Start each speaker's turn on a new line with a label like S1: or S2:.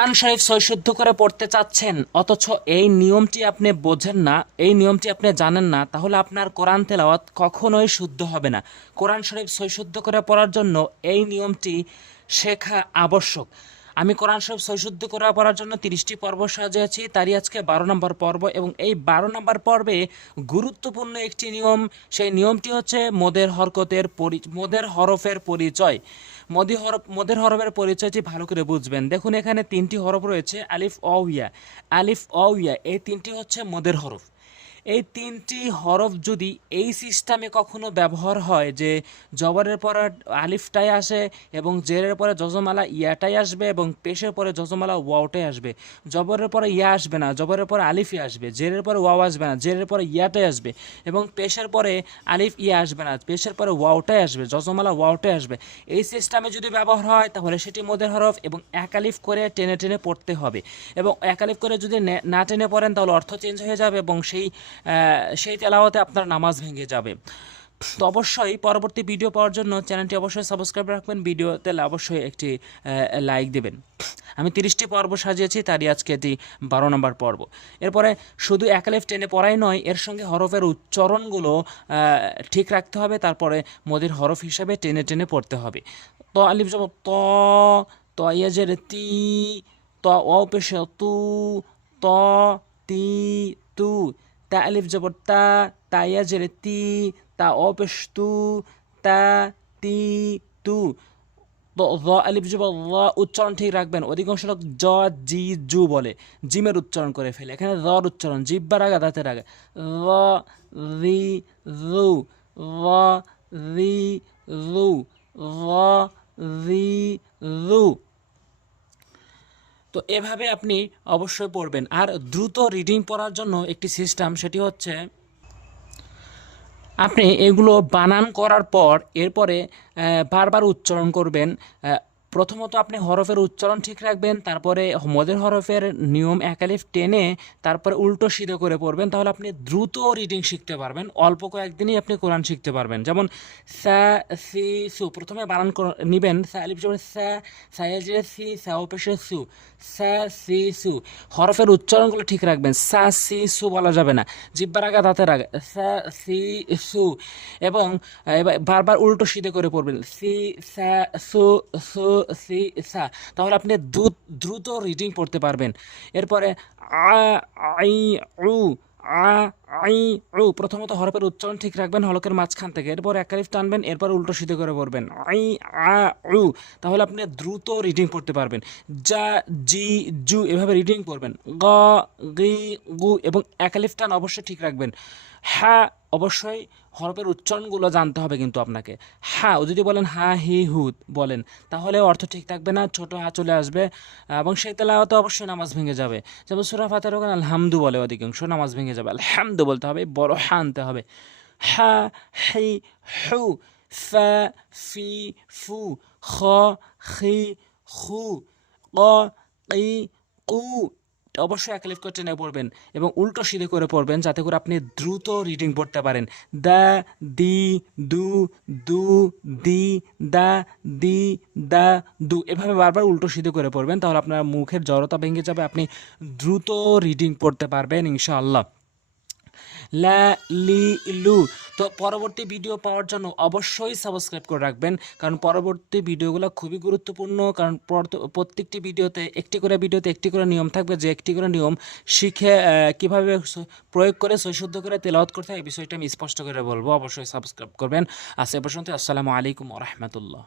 S1: কোরআন শরীফ সৈশুদ্ধ করে পড়তে চাচ্ছেন, অথচ এই নিয়মটি আপনি বোঝেন না, এই নিয়মটি আপনি জানেন না, তাহলে আপনার কোরআন তেলাওয়াত কখনোই শুদ্ধ হবে না। কোরআন শরীফ সৈশুদ্ধ করে পড়ার জন্য এই নিয়মটি শেখা আবশ্যক। আমি কোরআন শরীফ সৈশুদ্ধ করা পড়ার জন্য তিরিশটি পর্ব সাজিয়েছি, তারই আজকে বারো নম্বর পর্ব এবং এই বারো নম্বর পর্বে গুরুত্বপূর্ণ একটি নিয়ম, সেই নিয়মটি হচ্ছে মোদের হরকতের পরি, মোদের হরফের পরিচয়। মদি হরফ মোদের হরফের পরিচয়টি ভালো করে বুঝবেন। দেখুন এখানে তিনটি হরফ রয়েছে, আলিফ অউয়া আলিফ অউয়া এই তিনটি হচ্ছে মোদের হরফ। এই তিনটি হরফ যদি এই সিস্টেমে কখনো ব্যবহার হয় যে জবরের পরে আলিফটাই আসে এবং জেরের পরে যজমালা ইয়াটাই আসবে এবং পেশের পরে যজমালা ওয়াওটাই আসবে, জবরের পরে ইয়া আসবে না, জবরের পরে আলিফই আসবে, জেরের পরে ওয়াও আসবে না, জেরের পরে ইয়াটাই আসবে এবং পেশের পরে আলিফ ইয়া আসবে না, পেশের পরে ওয়াওটাই আসবে যজমালা ওয়াওটাই আসবে, এই সিস্টেমে যদি ব্যবহার হয় তাহলে সেটি মোদের হরফ এবং একালিফ করে টেনে টেনে পড়তে হবে এবং একালিফ করে যদি নে- টেনে পড়েন তাহলে অর্থ চেঞ্জ হয়ে যাবে এবং সেই সেই তেলাওয়াতে আপনার নামাজ ভেঙে যাবে। তো অবশ্যই পরবর্তী ভিডিও পাওয়ার জন্য চ্যানেলটি অবশ্যই সাবস্ক্রাইব রাখবেন ভিডিওতে অবশ্যই একটি লাইক দেবেন। আমি তিরিশটি পর্ব সাজিয়েছি, তারই আজকে এটি বারো নম্বর পর্ব। এরপরে শুধু একালেফ টেনে পড়াই নয়, এর সঙ্গে হরফের উচ্চারণগুলো ঠিক রাখতে হবে, তারপরে মোদের হরফ হিসাবে টেনে টেনে পড়তে হবে। ত আলিফ যাব ত ত ইয়াজের তি, ত অ পেশে তু, ত তি তু। তা আলিফ জবর তা তা ইয়াজের তি তা অ পেশ তু তা তি তু আলিফ জবর র উচ্চারণ ঠিক রাখবেন অধিকাংশ লোক জ জি জু বলে জিমের উচ্চারণ করে ফেলে এখানে রর উচ্চারণ জিব্বার আগে দাঁতের আগে র রি রু র রি রু র রি রু তো এভাবে আপনি অবশ্যই পড়বেন। আর দ্রুত রিডিং পড়ার জন্য একটি সিস্টেম সেটি হচ্ছে, আপনি এগুলো বানান করার পর এরপরে বারবার উচ্চারণ করবেন প্রথমত আপনি হরফের উচ্চারণ ঠিক রাখবেন, তারপরে মদের হরফের নিয়ম একালিফ টেনে তারপরে উল্টো সিধে করে পড়বেন, তাহলে আপনি দ্রুত রিডিং শিখতে পারবেন, অল্প কয়েকদিনই আপনি কোরআন শিখতে পারবেন। যেমন স্যা সি, সু, প্রথমে বানান নিবেন, সা, আলিফ যেমন স্যা সায়াজে সি সা পেশে সু স্যা সি, সু, হরফের উচ্চারণগুলো ঠিক রাখবেন স্যা সি, সু বলা যাবে না, জিব্বার আগে দাঁতের আগে স্যা সি, সু, এবং বারবার উল্টো সিধে করে পড়বেন, সি স্যা সু সু সি, সা, তাহলে আপনি দ্রুত রিডিং পড়তে পারবেন। এরপরে আ, আই, উ, আ, আই, উ, প্রথমত হরফের উচ্চারণ ঠিক রাখবেন হলকের মাঝখান থেকে। এরপর একালিফ টানবেন, এরপর উল্টো সিদ্ধ করে পড়বেন। আই, আ, উ, তাহলে আপনি দ্রুত রিডিং পড়তে পারবেন। যা, জি, জু, এভাবে রিডিং পড়বেন। গ, গি, গু এবং একালিফ টান অবশ্যই ঠিক রাখবেন। হ্যাঁ অবশ্যই হরফের উচ্চারণগুলো জানতে হবে কিন্তু আপনাকে। ও যদি বলেন হা, হি হু বলেন, তাহলে অর্থ ঠিক থাকবে না, ছোট হা চলে আসবে, এবং সেই তেলাওয়াতে অবশ্যই নামাজ ভেঙে যাবে। যেমন সুরা ফাতের ওখানে আলহামদু বলে অধিকাংশ নামাজ ভেঙে যাবে। আলহামদু বলতে হবে, বড় হা আনতে হবে। হা, হি, হু, ফা, ফি, ফু, খ, খি, খু, ক কি কু অবশ্যই একালিফ করে টেনে পড়বেন এবং উল্টো সিধে করে পড়বেন যাতে করে আপনি দ্রুত রিডিং পড়তে পারেন। দ্য দি, দু দু, দি, দা দি, দা, দু এভাবে বারবার উল্টো সিধে করে পড়বেন, তাহলে আপনার মুখের জড়তা ভেঙে যাবে, আপনি দ্রুত রিডিং পড়তে পারবেন, ইনশাআল্লাহ। লা, লি, লু। তো পরবর্তী ভিডিও পাওয়ার জন্য অবশ্যই সাবস্ক্রাইব করে রাখবেন, কারণ পরবর্তী ভিডিওগুলো খুবই গুরুত্বপূর্ণ, কারণ প্রত্যেকটি ভিডিওতে একটি করে ভিডিওতে একটি করে নিয়ম থাকবে যে একটি করে নিয়ম শিখে কীভাবে প্রয়োগ করে সৈশুদ্ধ করে তেলাওয়াত করতে হয়, এই বিষয়টা আমি স্পষ্ট করে বলব, অবশ্যই সাবস্ক্রাইব করবেন। আজ এ পর্যন্ত আসসালামু আলাইকুম রহমতুল্লাহ।